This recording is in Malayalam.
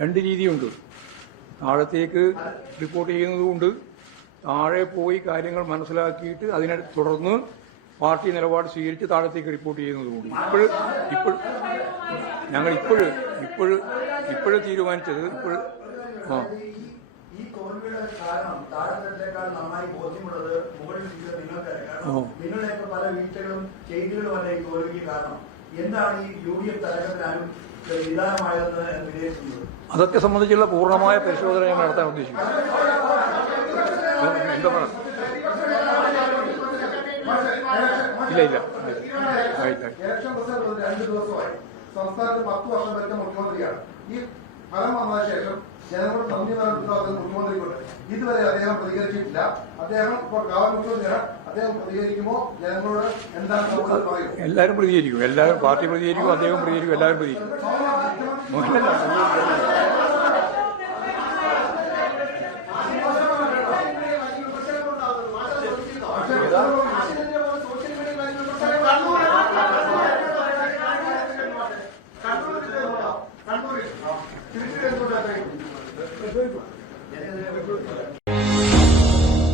രണ്ട് രീതിയുണ്ട്. താഴത്തേക്ക് റിപ്പോർട്ട് ചെയ്യുന്നതുകൊണ്ട് താഴെ പോയി കാര്യങ്ങൾ മനസ്സിലാക്കിയിട്ട് അതിനെ തുടർന്ന് പാർട്ടി നിലപാട് സ്വീകരിച്ച് താഴത്തേക്ക് റിപ്പോർട്ട് ചെയ്യുന്നതുകൊണ്ട് ഞങ്ങൾ ഇപ്പോഴും തീരുമാനിച്ചത് ഈ തോൽവിയുടെ കാരണം താഴെത്തട്ടിനേക്കാൾ നന്നായി ബോധ്യമുള്ളത് മുകളിൽ നിങ്ങൾക്കറിയാം. നിങ്ങളുടെയൊക്കെ പല വീഴ്ചകളും ചെയ്തികളും അല്ല ഈ തോൽവിക്ക് കാരണം. എന്താണ് ഈ UDF തരംഗത്തിനാലും നിദാനമായതെന്ന് വിലയിരുത്തുന്നത്? അതൊക്കെ സംബന്ധിച്ചുള്ള പൂർണ്ണമായ പരിശോധന ഞാൻ നടത്താൻ ഉദ്ദേശിക്കുന്നു. എന്താ പറയുക? ഇല്ല ഇലക്ഷൻ റിസൾട്ട് 2 ദിവസമായി. സംസ്ഥാനത്ത് 10 വർഷം ഭരിച്ച മുഖ്യമന്ത്രിയാണ്. ഈ ഫലം വന്ന ശേഷം ജനങ്ങളുടെ സമീപനത്തിൽ മുഖ്യമന്ത്രിക്കുണ്ട്. ഇതുവരെ അദ്ദേഹം പ്രതികരിച്ചിട്ടില്ല. അദ്ദേഹം ഇപ്പോൾ കാവൽ മുഖ്യമന്ത്രിയാണ്. അദ്ദേഹം പ്രതികരിക്കുമോ? ജനങ്ങളോട് എന്താണ് പറയും? എല്ലാവരും പ്രതികരിക്കും. എല്ലാവരും പാർട്ടി പ്രതികരിക്കും, അദ്ദേഹം പ്രതികരിക്കും, എല്ലാവരും പ്രതികരിക്കും. കണ്ണൂരിൽ